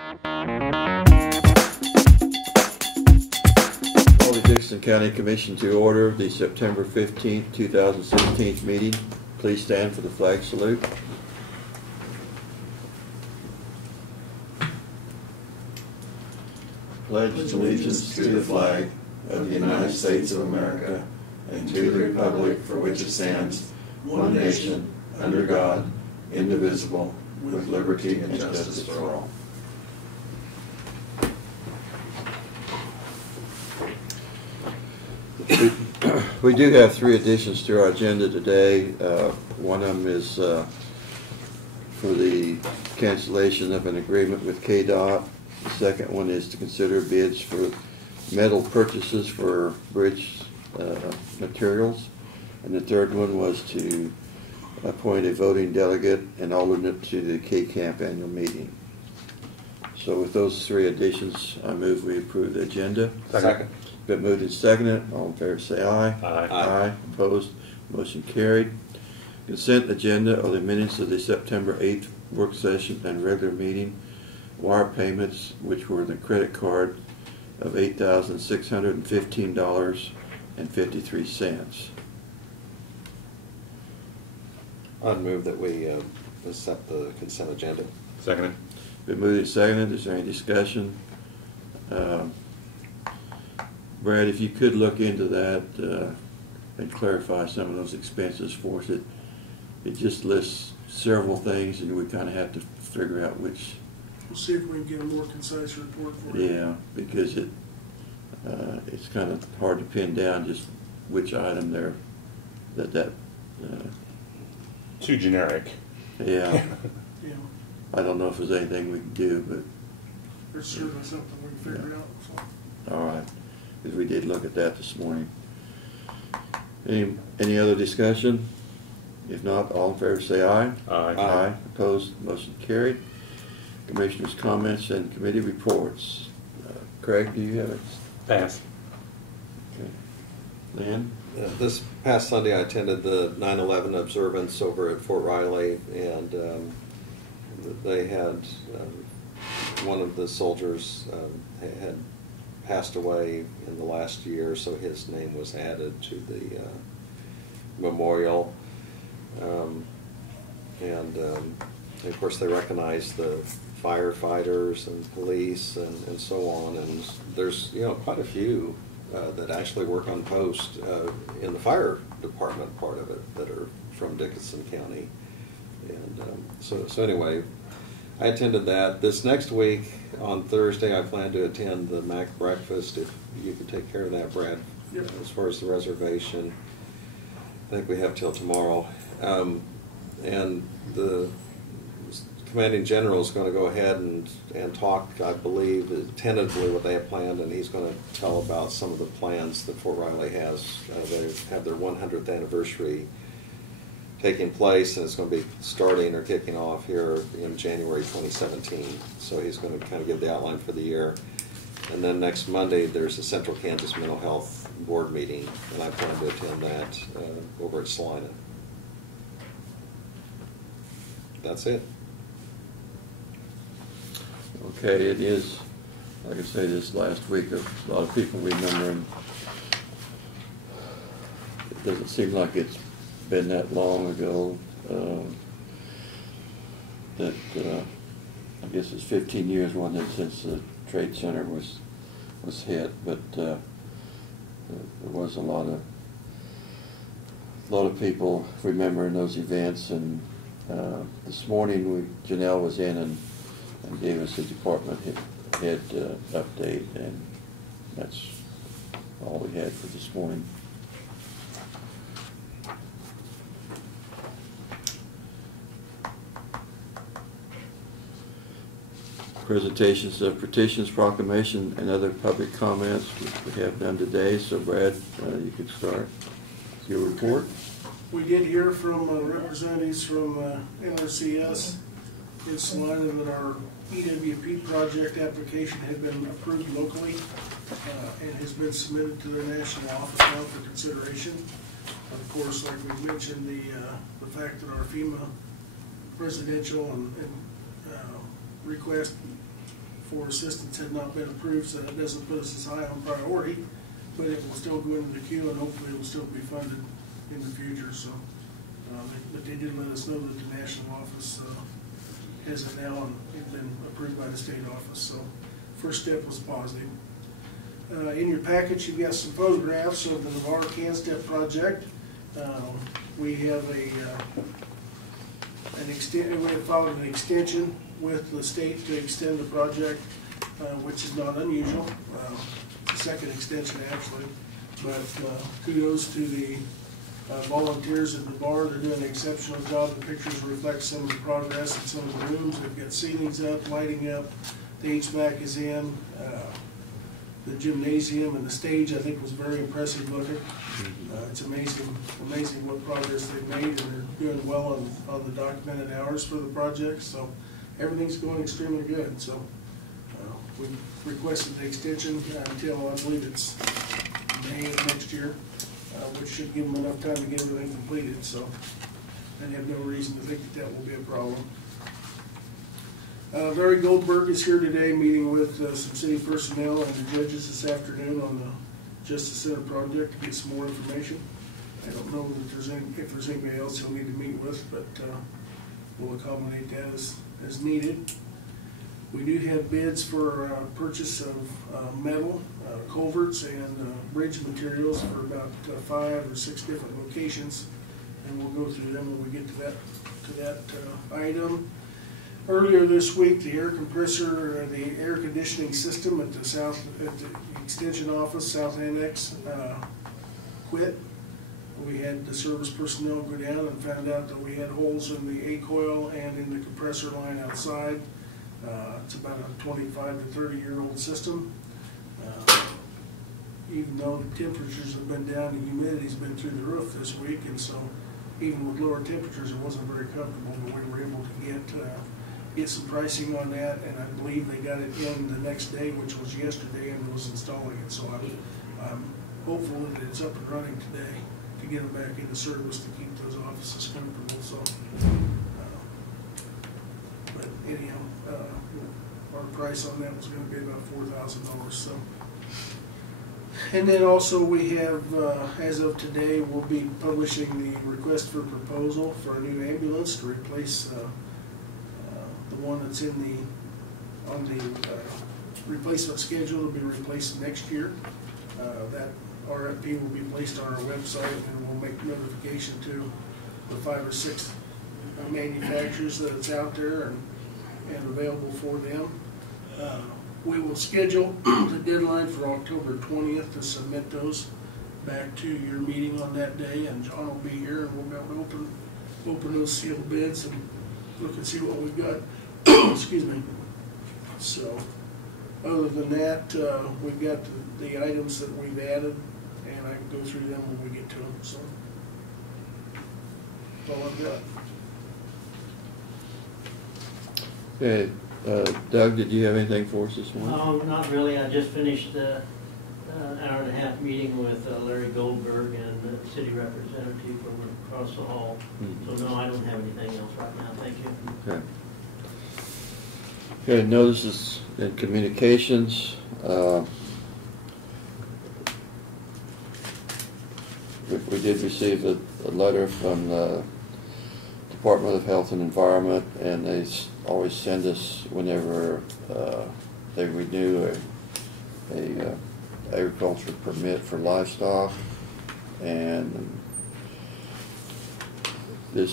Call the Dixon County Commission to order the September 15th, 2016 meeting. Please stand for the flag salute. Pledge allegiance to the flag of the United States of America and to the republic for which it stands, one nation, under God, indivisible, with liberty and justice for all. We do have 3 additions to our agenda today. One of them is for the cancellation of an agreement with KDOT. The second one is to consider bids for metal purchases for bridge materials. And the third one was to appoint a voting delegate and alternate to the K-Camp annual meeting. So with those 3 additions, I move we approve the agenda. Second. Been moved and seconded. All in favor say aye. Aye. Aye. Opposed? Motion carried. Consent agenda are the minutes of the September 8th work session and regular meeting. Wire payments, which were the credit card of $8,615.53. I'd move that we accept the consent agenda. Second. Been moved and seconded. Is there any discussion? Brad, if you could look into that and clarify some of those expenses for us. It just lists several things, and we kind of have to figure out which. We'll see if we can get a more concise report for you. Yeah, because it's kind of hard to pin down just which item there that. Too generic. Yeah. Yeah, I don't know if there's anything we can do, but. there's certainly something we can figure out. So. All right, because we did look at that this morning. Any other discussion? If not, all in favor say aye. Aye. Aye. Opposed? Motion carried. Commissioners' comments and committee reports. Craig, do you have it? Pass. Okay. Lynn? This past Sunday I attended the 9/11 observance over at Fort Riley, and they had one of the soldiers had passed away in the last year, so his name was added to the memorial. And of course they recognized the firefighters and police and so on, and there's quite a few that actually work on post in the fire department part of it that are from Dickinson County. And so anyway, I attended that. This next week on Thursday I plan to attend the MAC breakfast, if you could take care of that, Brad. Yep. As far as the reservation, I think we have till tomorrow. And the commanding general is going to go ahead and talk, I believe, tentatively what they have planned, and he's going to tell about some of the plans that Fort Riley has. They have their 100th anniversary taking place, and it's going to be starting or kicking off here in January 2017. So he's going to kind of give the outline for the year. And then next Monday there's a Central Kansas Mental Health Board meeting, and I plan to attend that over at Salina. That's it. Okay, it is, like I say, this last week, a lot of people remembering. It doesn't seem like it's been that long ago that I guess it's 15 years, wasn't it, since the Trade Center was hit, but there was a lot of people remembering those events. And this morning Janelle was in and gave us a department head update, and that's all we had for this morning. Presentations of petitions, proclamation, and other public comments. We have none today, so Brad, you can start your report. We did hear from representatives from NRCS in Salina that our EWP project application had been approved locally and has been submitted to their national office now for consideration. Of course, like we mentioned, the fact that our FEMA residential and request for assistance had not been approved, so that doesn't put us as high on priority, but it will still go into the queue, and hopefully it will still be funded in the future. So, but they did let us know that the national office has it now, and it's been approved by the state office. So, first step was positive. In your package, you've got some photographs of the Navarre CanStep project. We have we have filed an extension with the state to extend the project, which is not unusual. It's the second extension actually, but kudos to the volunteers at the bar. They're doing an exceptional job. The pictures reflect some of the progress in some of the rooms. They've got ceilings up, lighting up, the HVAC is in. The gymnasium and the stage, I think, was very impressive looking. It's amazing what progress they've made, and they're doing well on the documented hours for the project. So everything's going extremely good. So we requested the extension until I believe it's May of next year, which should give them enough time to get everything completed. So I have no reason to think that will be a problem. Larry Goldberg is here today meeting with some city personnel and the judges this afternoon on the Justice Center project to get some more information. I don't know that if there's anybody else he'll need to meet with, but we'll accommodate that as needed. We do have bids for purchase of metal, culverts, and bridge materials for about 5 or 6 different locations, and we'll go through them when we get to that item. Earlier this week, the air compressor, the air conditioning system at the extension office, South Annex, quit. We had the service personnel go down and found out that we had holes in the A-coil and in the compressor line outside. It's about a 25 to 30-year-old system. Even though the temperatures have been down, the humidity's been through the roof this week, and so even with lower temperatures, it wasn't very comfortable, but we were able to get some pricing on that, and I believe they got it in the next day, which was yesterday, and was installing it. So I'm hopeful that it's up and running today to get them back into service to keep those offices comfortable. So, but anyhow, our price on that was going to be about $4,000. So, and then also we have, as of today, we'll be publishing the request for proposal for a new ambulance to replace the one that's on the replacement schedule to be replaced next year. That RFP will be placed on our website, and we'll make notification to the 5 or 6 manufacturers that it's out there and available for them. We will schedule the deadline for October 20th to submit those back to your meeting on that day, and John will be here, and we'll be able to open those sealed bids and look and see what we've got. Excuse me. So, other than that, we've got the items that we've added, and I can go through them when we get to them. So, that's all I've got. Okay, Doug, did you have anything for us this morning? No, not really. I just finished an hour and a half meeting with Larry Goldberg and the city representative from across the hall. So no, I don't have anything else right now. Thank you. Okay. Okay, notices and communications. We did receive a letter from the Department of Health and Environment, and they always send us whenever they renew a agricultural permit for livestock. And the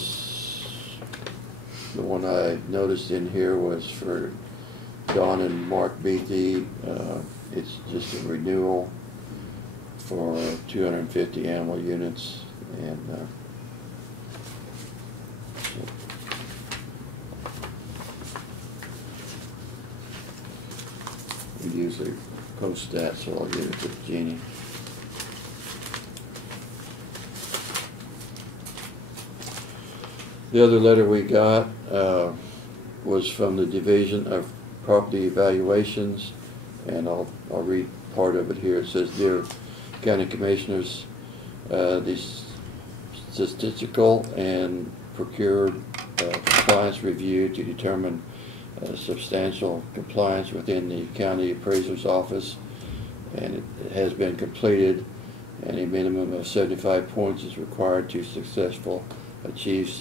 one I noticed in here was for Don and Mark Beatty. It's just a renewal for 250 animal units, and we usually post that, so I'll give it to Jeannie. The other letter we got was from the Division of Property Evaluations, and I'll read part of it here. It says, "Dear County Commissioners, the statistical and procured compliance review to determine substantial compliance within the county appraiser's office, and it has been completed, and a minimum of 75 points is required to successfully achieve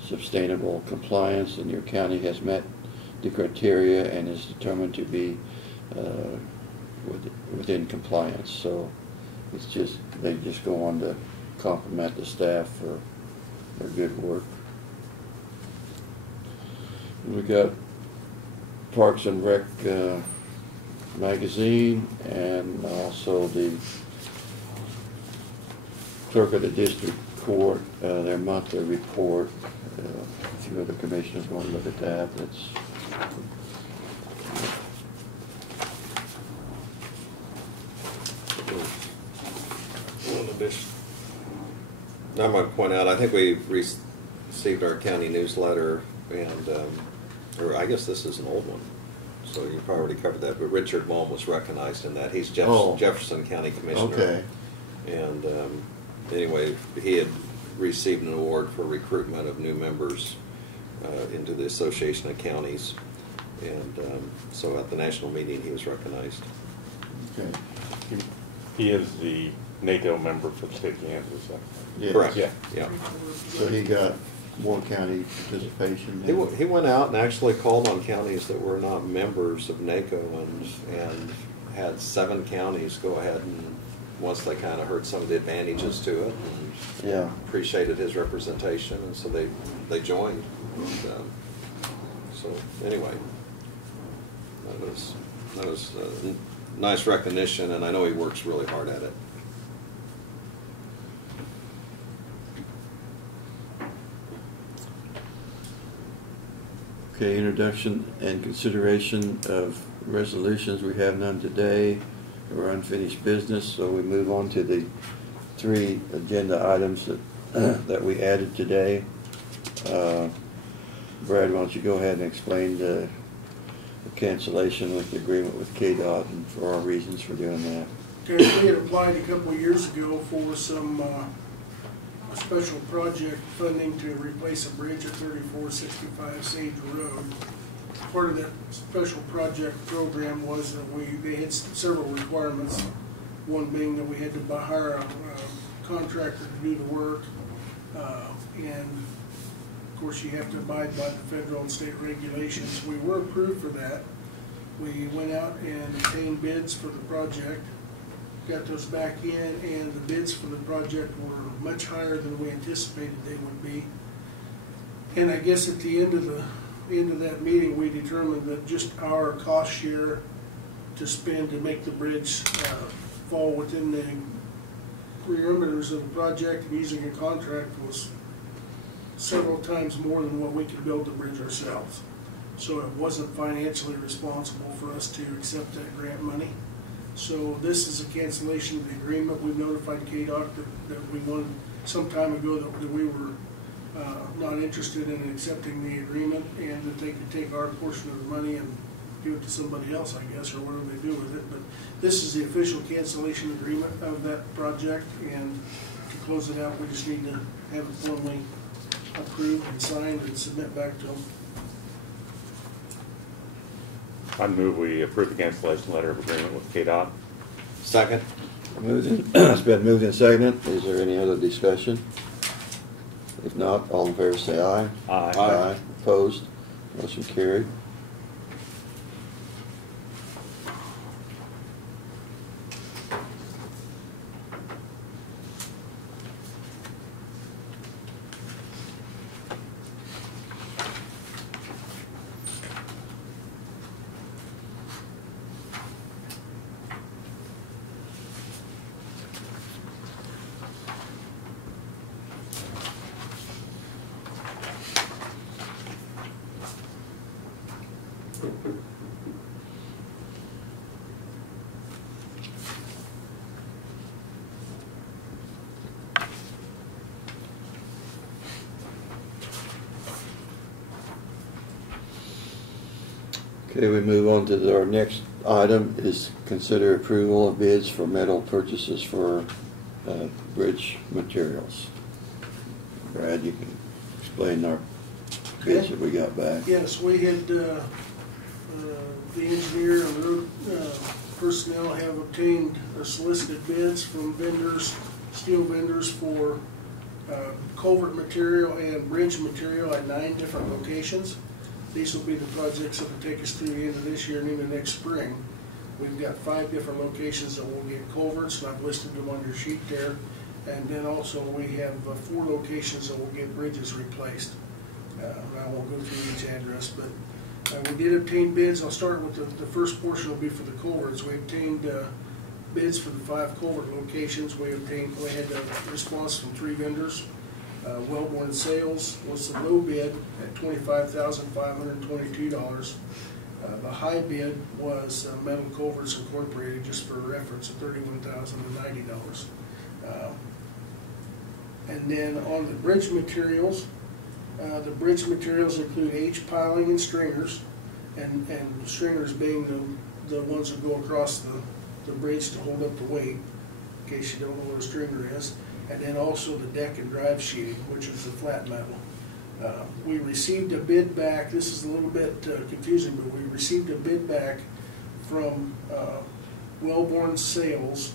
sustainable compliance, and your county has met the criteria and is determined to be within compliance. So it's just, they just go on to compliment the staff for their good work. And we got Parks and Rec magazine, and also the clerk of the district court, their monthly report. A few other commissioners want to look at that. That's I might point out, I think we received our county newsletter, and or I guess this is an old one, so you probably already covered that, but Richard Malm was recognized in that. He's Jefferson County Commissioner. okay. And anyway, he had received an award for recruitment of new members into the Association of Counties, and so at the national meeting he was recognized. Okay. He is the NATO member for the state of Kansas. So. Yes. Correct. Yeah. Yeah. So he got more county participation. He went out and actually called on counties that were not members of NACO, and had 7 counties go ahead, and once they kind of heard some of the advantages to it, and Yeah. appreciated his representation, and so they joined. And, so anyway, that was nice recognition, and I know he works really hard at it. Okay, introduction and consideration of resolutions. We have none today. We're unfinished business, so we move on to the 3 agenda items that we added today. Brad, why don't you go ahead and explain the cancellation with the agreement with KDOT and for our reasons for doing that. Okay, we had applied a couple of years ago for some special project funding to replace a bridge at 3465 Sage Road. Part of that special project program was that they had several requirements. One being that we had to hire a contractor to do the work, and of course you have to abide by the federal and state regulations. We were approved for that. We went out and obtained bids for the project, got those back in, and the bids for the project were much higher than we anticipated they would be. And I guess at the end of that meeting, we determined that just our cost share to spend to make the bridge fall within the parameters of the project, and using a contract was several times more than what we could build the bridge ourselves. So it wasn't financially responsible for us to accept that grant money. So this is a cancellation of the agreement. We've notified KDOT that we wanted some time ago that we were not interested in accepting the agreement, and that they could take our portion of the money and give it to somebody else, I guess, or whatever they do with it. But this is the official cancellation agreement of that project, and to close it out, we just need to have it formally approved and signed and submit back to them. I move we approve the cancellation letter of agreement with KDOT. Second. It's been moved and seconded. Is there any other discussion? If not, all in favor say aye. Aye. Aye. Opposed? Motion carried. Okay, we move on to our next item is consider approval of bids for metal purchases for bridge materials. Brad, you can explain our bids that we got back? Yes, we had, the engineer and road personnel have obtained or solicited bids from vendors, steel vendors for culvert material and bridge material at 9 different locations. These will be the projects that will take us through the end of this year and into next spring. We've got 5 different locations that will get culverts, and I've listed them on your sheet there. And then also we have 4 locations that will get bridges replaced. I won't go through each address, but we did obtain bids. I'll start with the first portion will be for the culverts. We obtained bids for the 5 culvert locations. We had a response from 3 vendors. Wellborn Sales was the low bid at $25,522. The high bid was Metal Culverts Incorporated, just for reference, at $31,090. And then on the bridge materials include H-piling and stringers, and stringers being the ones that go across the bridge to hold up the weight, in case you don't know what a stringer is. And then also the deck and drive sheeting, which is the flat metal. We received a bid back, this is a little bit confusing, but we received a bid back from Wellborn Sales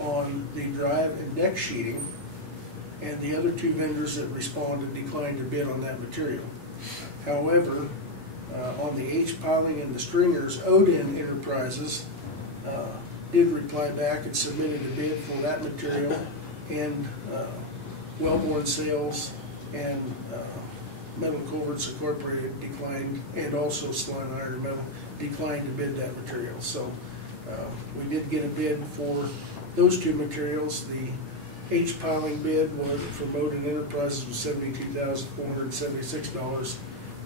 on the drive and deck sheeting, and the other 2 vendors that responded declined to bid on that material. However, on the H-piling and the stringers, Odin Enterprises did reply back and submitted a bid for that material, and Wellborn Sales and Metal Culverts Incorporated declined, and also Slime Iron and Metal declined to bid that material. So we did get a bid for those 2 materials. The H-piling bid was from Odin Enterprises was $72,476,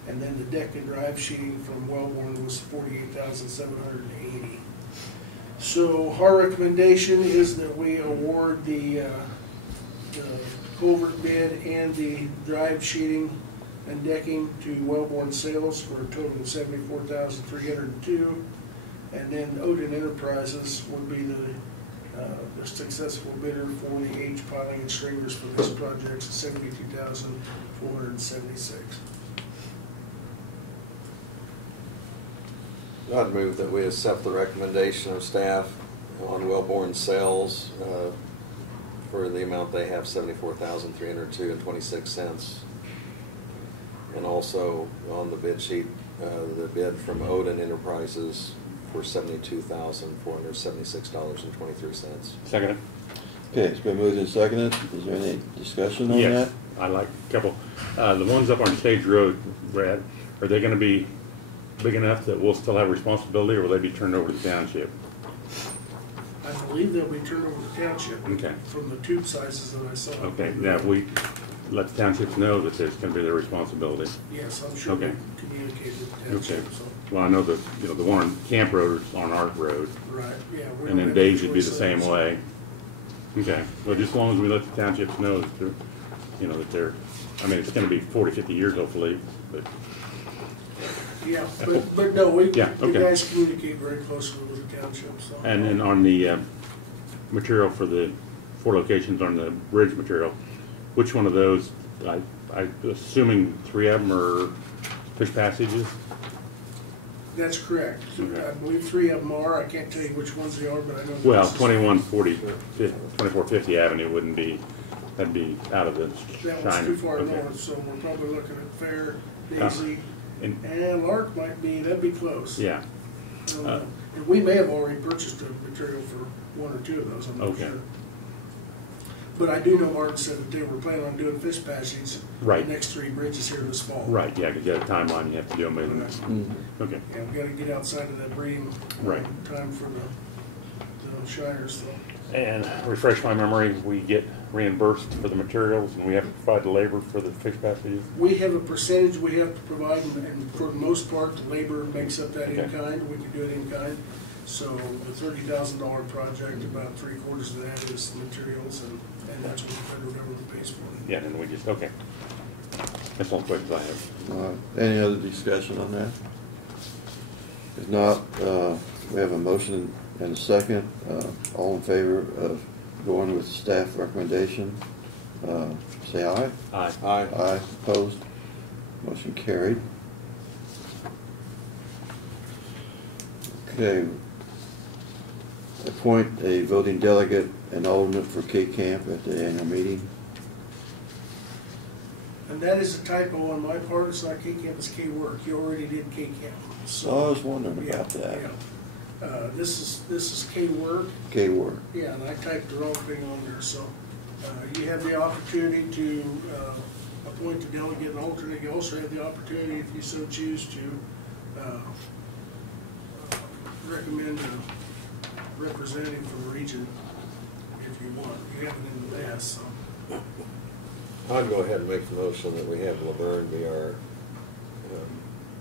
and then the deck and drive sheeting from Wellborn was $48,780. So our recommendation is that we award the culvert bid and the drive sheeting and decking to Wellborn Sales for a total of $74,302, and then Odin Enterprises would be the successful bidder for the H-piling and stringers for this project, $72,476. I'd move that we accept the recommendation of staff on Wellborn Sales for the amount they have, $74,302.26. And also on the bid sheet, the bid from Odin Enterprises for $72,476.23. Second? Okay, it's been moved and seconded. Is there any discussion on that? Yes, I like a couple. The ones up on Stage Road, Brad, are they gonna be big enough that we'll still have responsibility, or will they be turned over to the township? I believe they'll be turned over to the township. Okay. From the tube sizes that I saw. Okay, now if we let the townships know that it's gonna be their responsibility. Yes, I'm sure we Okay. communicated with the Okay. township, so. Well, I know that, the one on Camp Road is on our road, Right, yeah. we and don't then have Days any would be the choice same there, so. way. Okay, well, just as long as we let the townships know that they're, that they're, I mean, it's gonna be 40, 50 years hopefully, but, Yeah, but no, we Yeah, you okay. guys communicate very closely with the township, so. and then on the material for the 4 locations on the bridge material, which one of those, I'm assuming 3 of them are fish passages? That's correct. Okay. I believe 3 of them are. I can't tell you which ones they are, but I know. Well, this is- 2450 Avenue wouldn't be, that'd be out of the That shine. one's too far Okay. north, so we're probably looking at Fair, Yeah. Daisy, And, and Lark that'd be close. yeah, And we may have already purchased the material for 1 or 2 of those, I'm not Okay. sure. But I do know Martin said that they were planning on doing fish passages. Right. The next 3 bridges here this fall. right, yeah, because you have a timeline, you have to do them in, okay. Yeah, we gotta get outside of that breeding Right. time for the shires, so. And refresh my memory, we get reimbursed for the materials and we have to provide the labor for the fish passages? We have a percentage we have to provide, and for the most part, the labor makes up that in Okay. kind. We can do it in kind. So the $30,000 project, about 3/4 of that is the materials, and that's what the federal government pays for. Yeah, and we just, okay. That's all the questions I have. Any other discussion on that? If not, we have a motion and a second. All in favor of going with staff recommendation, say aye. Aye. Aye. Aye, opposed, Motion carried. Okay. Appoint a voting delegate and alternate for K-Camp at the annual meeting. And that is a typo on my part, it's not K-Camp, it's K-Work, you already did K-Camp. So, Oh, I was wondering yeah, about that. yeah. This is K-Work, K-Work. yeah, and I typed the wrong thing on there, so, you have the opportunity to, appoint the delegate and alternate, you also have the opportunity, if you so choose, to, recommend a representative from the region, if you want, you have it in the past, so. I'd go ahead and make the motion that we have Laverne be our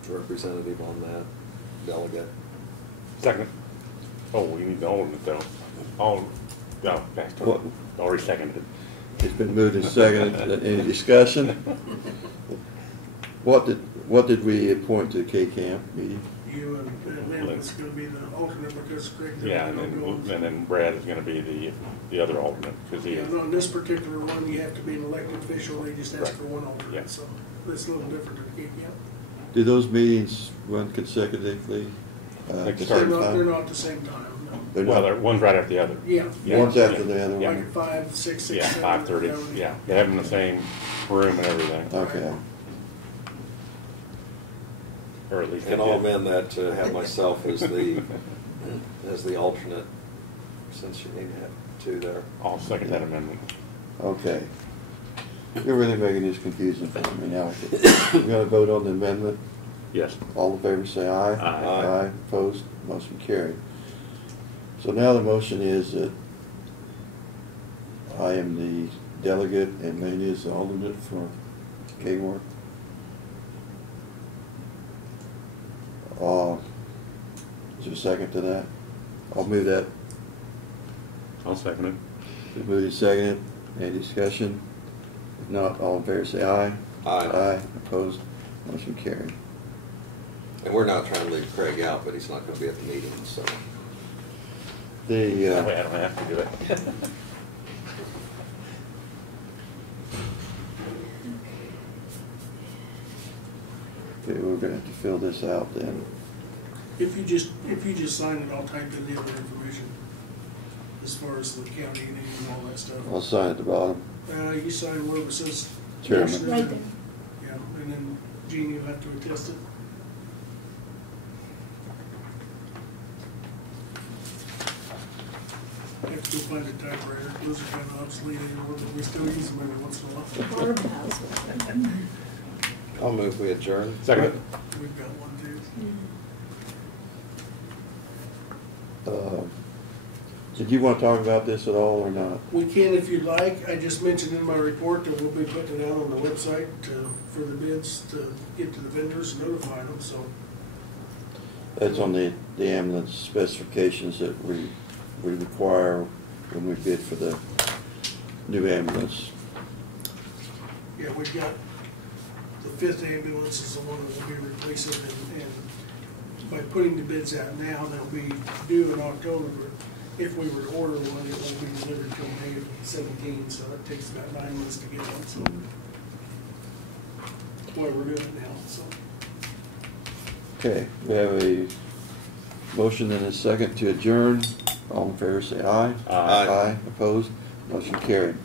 representative on that delegate. Second. Oh, we need the alternate though. No, passed. What? Already seconded. It's been moved and seconded. Any discussion? What did we appoint to the K-Camp meeting? You and Lynn is gonna be the alternate because Craig. Yeah, and then Brad is gonna be the other alternate, because he Yeah, is. on this particular one, you have to be an elected official, they just ask Right. for one Yeah. alternate, so it's a little different than K-Camp. Do those meetings run consecutively? Like at the start- same They're time? not at the same time, no. They're Well, not. one's right after the other. Yeah. Yeah. One's after the other Yeah. Like one? at 5, 6, 6, Yeah, 7. 5:30, whatever. yeah. They have them in the same room and everything, Okay. or at least. And they I'll did. amend that to have myself as the alternate, since you need to have two there. I'll second that amendment. Okay. You're really making this confusing for me now. We're gonna vote on the amendment. Yes. All in favor say aye. Aye. Aye, opposed, motion carried. So now the motion is that I am the delegate and Mandy is the alternate for K-Work. Is there a second to that? I'll move that. I'll second it. It's moved and seconded. Any discussion? If not, all in favor say aye. Aye. Aye, opposed, motion carried. And we're not trying to leave Craig out, but he's not gonna be at the meeting, so. The, That way I don't have to do it. okay, we're gonna have to fill this out then. If you just sign it, I'll type in the other information, as far as the county name and all that stuff. I'll sign at the bottom. You sign wherever it says. Chairman. commissioner, Right there. Yeah, and then Gene, you'll have to attest it. I have to go find a typewriter, those are kind of obsolete anymore, but we still use them every once in a while. Barb has one. I'll move we adjourn. Second. We've got one too. Did you want to talk about this at all or not? We can if you'd like. I just mentioned in my report that we'll be putting it out on the website for the bids to get to the vendors and notify them, so. That's on the ambulance specifications that we require when we bid for the new ambulance. Yeah, we've got, the 5th ambulance is the one that will be replacing, and by putting the bids out now, they'll be due in October. If we were to order one, it won't be delivered till May of 17, so that takes about 9 months to get one, so. That's why we're doing it now, so. Okay, we have a motion and a second to adjourn. All in favor say aye. Aye. Aye, opposed, motion carried.